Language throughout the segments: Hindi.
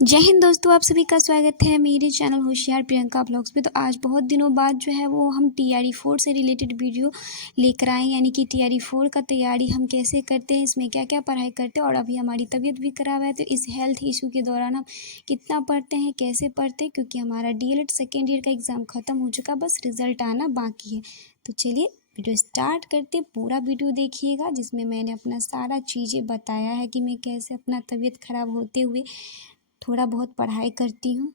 जय हिंद दोस्तों, आप सभी का स्वागत है मेरे चैनल होशियार प्रियंका ब्लॉग्स पे। तो आज बहुत दिनों बाद जो है वो हम TRE 4 से रिलेटेड वीडियो लेकर आए, यानी कि TRE 4 का तैयारी हम कैसे करते हैं, इसमें क्या क्या पढ़ाई करते हैं। और अभी हमारी तबीयत भी खराब है, तो इस हेल्थ इशू के दौरान हम कितना पढ़ते हैं, कैसे पढ़ते हैं, क्योंकि हमारा DLED सेकेंड ईयर का एग्ज़ाम ख़त्म हो चुका, बस रिज़ल्ट आना बाकी है। तो चलिए वीडियो स्टार्ट करते, पूरा वीडियो देखिएगा जिसमें मैंने अपना सारा चीज़ें बताया है कि मैं कैसे अपना तबीयत ख़राब होते हुए थोड़ा बहुत पढ़ाई करती हूँ।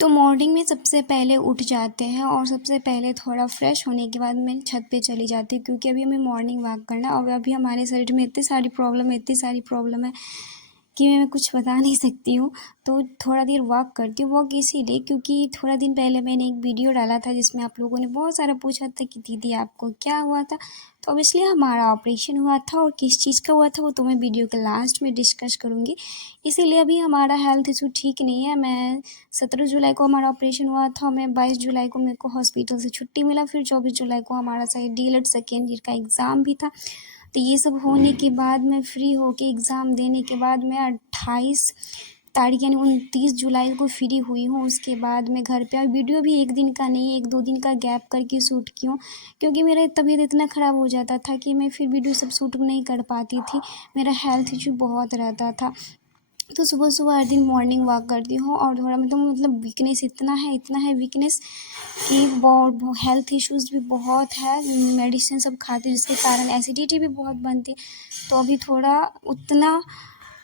तो मॉर्निंग में सबसे पहले उठ जाते हैं और सबसे पहले थोड़ा फ्रेश होने के बाद मैं छत पे चली जाती हूँ, क्योंकि अभी हमें मॉर्निंग वॉक करना है। और अभी हमारे शरीर में इतनी सारी प्रॉब्लम है कि मैं कुछ बता नहीं सकती हूँ। तो थोड़ा देर वॉक करती हूँ। वॉक इसीलिए क्योंकि थोड़ा दिन पहले मैंने एक वीडियो डाला था जिसमें आप लोगों ने बहुत सारा पूछा था कि दीदी आपको क्या हुआ था। तो अब इसलिए हमारा ऑपरेशन हुआ था, और किस चीज़ का हुआ था वो तो मैं वीडियो के लास्ट में डिस्कस करूँगी। इसीलिए अभी हमारा हेल्थ इशू ठीक नहीं है। मैं 17 जुलाई को हमारा ऑपरेशन हुआ था, मैं 22 जुलाई को मेरे को हॉस्पिटल से छुट्टी मिला। फिर 24 जुलाई को हमारा शायद DLED सेकेंड ईयर का एग्ज़ाम भी था। तो ये सब होने के बाद मैं फ्री होके एग्ज़ाम देने के बाद मैं 28 तारीख यानी 29 जुलाई को फ्री हुई हूँ। उसके बाद मैं घर पे आई। वीडियो भी एक दिन का नहीं, 1-2 दिन का गैप करके शूट की हूँ, क्योंकि मेरा तबीयत इतना ख़राब हो जाता था कि मैं फिर वीडियो सब शूट नहीं कर पाती थी। मेरा हेल्थ इशू बहुत रहता था। तो सुबह-सुबह हर दिन मॉर्निंग वॉक करती हूँ, और थोड़ा मतलब वीकनेस इतना है वीकनेस कि हेल्थ इश्यूज़ भी बहुत है। मेडिसिन सब खाती हूँ जिसके कारण एसिडिटी भी बहुत बनती है। तो अभी थोड़ा उतना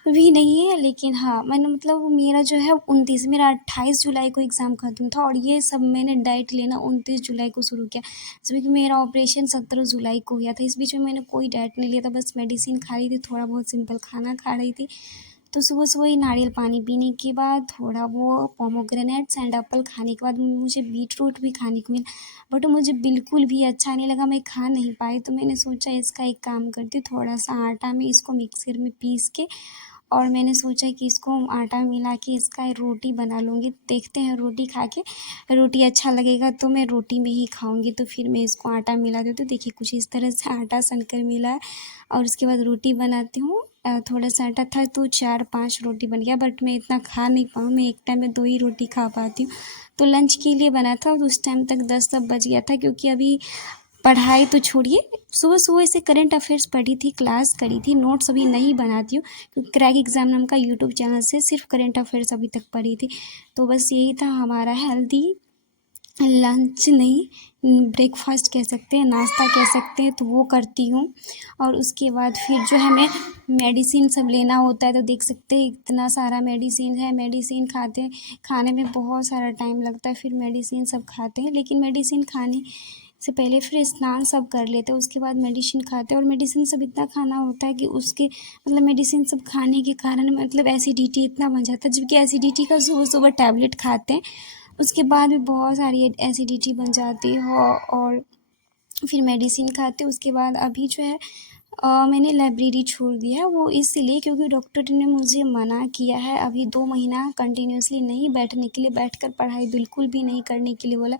भी नहीं है, लेकिन हाँ मैंने मतलब मेरा 28 जुलाई को एग्ज़ाम ख़त्म था, और ये सब मैंने डाइट लेना 29 जुलाई को शुरू किया। जबकि मेरा ऑपरेशन 17 जुलाई को हुआ था। इस बीच में मैंने कोई डाइट नहीं लिया था, बस मेडिसिन खा रही थी, थोड़ा बहुत सिंपल खाना खा रही थी। तो सुबह-सुबह ही नारियल पानी पीने के बाद थोड़ा वो पोमेग्रेनेट्स एंड एप्पल खाने के बाद मुझे बीटरूट भी खाने को मिला, बट मुझे बिल्कुल भी अच्छा नहीं लगा, मैं खा नहीं पाई। तो मैंने सोचा इसका एक काम करती हूँ, थोड़ा-सा आटा में इसको मिक्सर में पीस के, और मैंने सोचा कि इसको आटा मिला के इसका रोटी बना लूँगी। देखते हैं, रोटी खा के रोटी अच्छा लगेगा तो मैं रोटी में ही खाऊँगी। तो फिर मैं इसको आटा मिला देती हूँ। देखिए कुछ इस तरह से आटा सान कर मिला है, और उसके बाद रोटी बनाती हूँ। थोड़ा-सा आटा था तो 4-5 रोटी बन गया, बट मैं इतना खा नहीं पाऊँ, मैं एक टाइम में 2 ही रोटी खा पाती हूँ। तो लंच के लिए बना था, और उस टाइम तक 10 सब बज गया था, क्योंकि अभी पढ़ाई तो छोड़िए, सुबह-सुबह से करंट अफेयर्स पढ़ी थी, क्लास करी थी, नोट्स अभी नहीं बनाती हूँ, क्योंकि क्रैक एग्ज़ाम नाम का यूट्यूब चैनल से सिर्फ करंट अफेयर्स अभी तक पढ़ी थी। तो बस यही था हमारा हेल्दी लंच नहीं, ब्रेकफास्ट कह सकते हैं, नाश्ता कह सकते हैं, तो वो करती हूँ। और उसके बाद फिर जो है मैं मेडिसिन सब लेना होता है, तो देख सकते हैं इतना सारा मेडिसिन है। मेडिसिन खाने में बहुत सारा टाइम लगता है, फिर मेडिसिन सब खाते हैं। लेकिन मेडिसिन खाने से पहले फिर स्नान सब कर लेते हैं, उसके बाद मेडिसिन खाते हैं। और मेडिसिन सब इतना खाना होता है कि उसके मतलब मेडिसिन सब खाने के कारण मतलब एसिडिटी इतना बन जाता है, जबकि एसिडिटी का सुबह-सुबह टैबलेट खाते हैं, उसके बाद भी बहुत सारी एसिडिटी बन जाती है। और फिर मेडिसिन खाते, उसके बाद अभी जो है मैंने लाइब्रेरी छोड़ दिया है। वो इसलिए क्योंकि डॉक्टर ने मुझे मना किया है अभी 2 महीना कंटिन्यूसली नहीं बैठने के लिए, बैठकर पढ़ाई बिल्कुल भी नहीं करने के लिए बोला।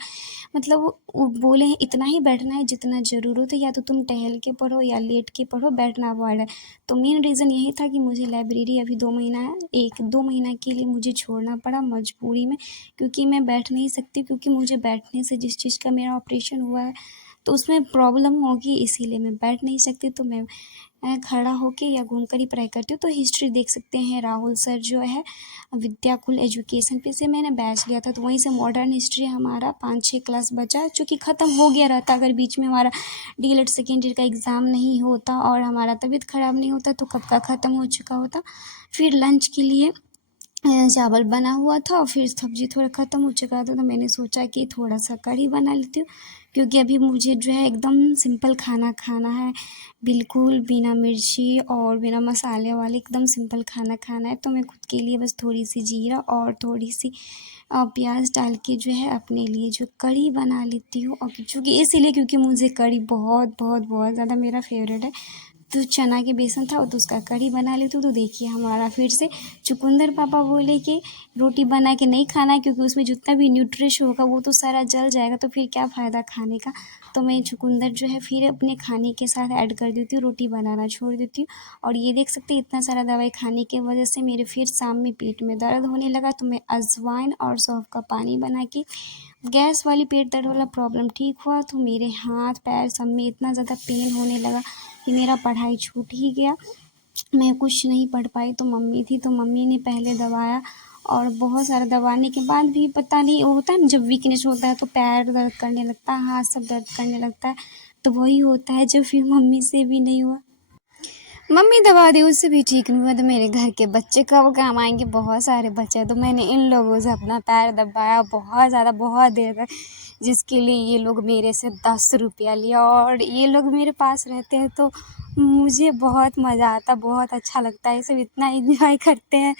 मतलब वो बोले हैं इतना ही बैठना है जितना ज़रूरत है, या तो तुम टहल के पढ़ो या लेट के पढ़ो, बैठना अवॉइड है। तो मेन रीज़न यही था कि मुझे लाइब्रेरी अभी 2 महीना 1-2 महीना के लिए मुझे छोड़ना पड़ा मजबूरी में, क्योंकि मैं बैठ नहीं सकती, क्योंकि मुझे बैठने से जिस चीज़ का मेरा ऑपरेशन हुआ है तो उसमें प्रॉब्लम होगी, इसीलिए मैं बैठ नहीं सकती। तो मैं खड़ा होके या घूमकर ही पढ़ाई करती हूँ। तो हिस्ट्री देख सकते हैं, राहुल सर जो है विद्याकुल एजुकेशन पे से मैंने बैच लिया था, तो वहीं से मॉडर्न हिस्ट्री हमारा 5-6 क्लास बचा, चूँकि ख़त्म हो गया रहता अगर बीच में हमारा DLED सेकेंड ईयर का एग्ज़ाम नहीं होता और हमारा तबीयत ख़राब नहीं होता, तो कब का ख़त्म हो चुका होता। फिर लंच के लिए चावल बना हुआ था, और फिर सब्ज़ी थोड़ा ख़त्म हो चुका था, तो मैंने सोचा कि थोड़ा-सा कढ़ी बना लेती हूँ, क्योंकि अभी मुझे जो है एकदम सिंपल खाना खाना है, बिल्कुल बिना मिर्ची और बिना मसाले वाले एकदम सिंपल खाना खाना है। तो मैं खुद के लिए बस थोड़ी-सी जीरा और थोड़ी-सी प्याज़ डाल के जो है अपने लिए जो कढ़ी बना लेती हूँ। और चूँकि इसीलिए क्योंकि मुझे कढ़ी बहुत बहुत बहुत ज़्यादा मेरा फ़ेवरेट है। तो चना के बेसन था तो उसका कढ़ी बना लेती हूँ। तो देखिए हमारा फिर से चुकंदर पापा बोले कि रोटी बना के नहीं खाना है क्योंकि उसमें जितना भी न्यूट्रिश होगा वो तो सारा जल जाएगा, तो फिर क्या फ़ायदा खाने का। तो मैं चुकंदर जो है फिर अपने खाने के साथ ऐड कर देती हूँ, रोटी बनाना छोड़ देती हूँ। और ये देख सकते हैं इतना सारा दवाई खाने की वजह से मेरे फिर शाम में पेट में दर्द होने लगा। तो मैं अजवाइन और सौंफ का पानी बना के गैस वाली पेट दर्द वाला प्रॉब्लम ठीक हुआ। तो मेरे हाथ पैर सब में इतना ज़्यादा पेन होने लगा कि मेरा पढ़ाई छूट ही गया, मैं कुछ नहीं पढ़ पाई। तो मम्मी थी, तो मम्मी ने पहले दबाया और बहुत सारा दबाने के बाद भी पता नहीं, वो होता है ना जब वीकनेस होता है तो पैर दर्द करने लगता है, हाथ सब दर्द करने लगता है, तो वही होता है जब फिर मम्मी से भी नहीं हुआ। मम्मी दबा दी, उससे भी ठीक नहीं हुआ। तो मेरे घर के बच्चे कब काम आएंगे, बहुत सारे बच्चे हैं, तो मैंने इन लोगों से अपना पैर दबाया बहुत ज़्यादा, बहुत देर तक, जिसके लिए ये लोग मेरे से 10 रुपया लिया। और ये लोग मेरे पास रहते हैं तो मुझे बहुत मज़ा आता, बहुत अच्छा लगता है, सब इतना एंजॉय करते हैं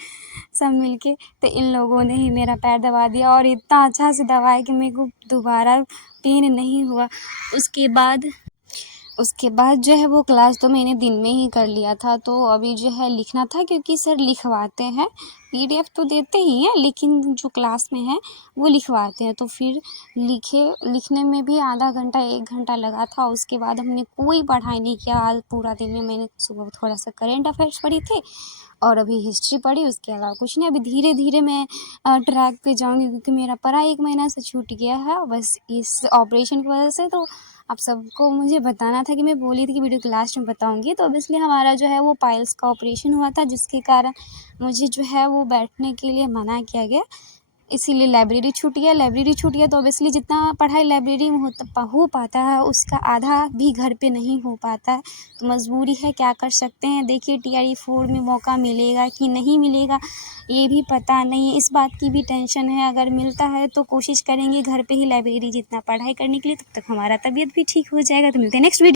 सब मिलके। तो इन लोगों ने ही मेरा पैर दबा दिया और इतना अच्छा से दबाया कि मेरे को दोबारा पेन नहीं हुआ। उसके बाद जो है वो क्लास तो मैंने दिन में ही कर लिया था। तो अभी जो है लिखना था, क्योंकि सर लिखवाते हैं, PDF तो देते ही हैं लेकिन जो क्लास में है वो लिखवाते हैं। तो फिर लिखने में भी आधा घंटा 1 घंटा लगा था। उसके बाद हमने कोई पढ़ाई नहीं किया आज पूरा दिन में। मैंने सुबह थोड़ा सा करेंट अफेयर्स पढ़ी थी और अभी हिस्ट्री पढ़ी, उसके अलावा कुछ नहीं। अभी धीरे धीरे मैं ट्रैक पे जाऊँगी क्योंकि मेरा पढ़ाई 1 महीना से छूट गया है बस इस ऑपरेशन की वजह से। तो आप सबको मुझे बताना था कि मैं बोली थी कि वीडियो के लास्ट में बताऊंगी। तो अब इसलिए हमारा जो है वो पाइल्स का ऑपरेशन हुआ था, जिसके कारण मुझे जो है वो बैठने के लिए मना किया गया, इसीलिए लाइब्रेरी छूट गया। तो ऑब्वियसली जितना पढ़ाई लाइब्रेरी में हो पाता है उसका आधा भी घर पे नहीं हो पाता है। तो मजबूरी है, क्या कर सकते हैं। देखिए TRE 4 में मौका मिलेगा कि नहीं मिलेगा ये भी पता नहीं है, इस बात की भी टेंशन है। अगर मिलता है तो कोशिश करेंगे घर पे ही लाइब्रेरी जितना पढ़ाई करने के लिए, तब तक हमारा तबीयत भी ठीक हो जाएगा। तो मिलते हैं नेक्स्ट वीडियो।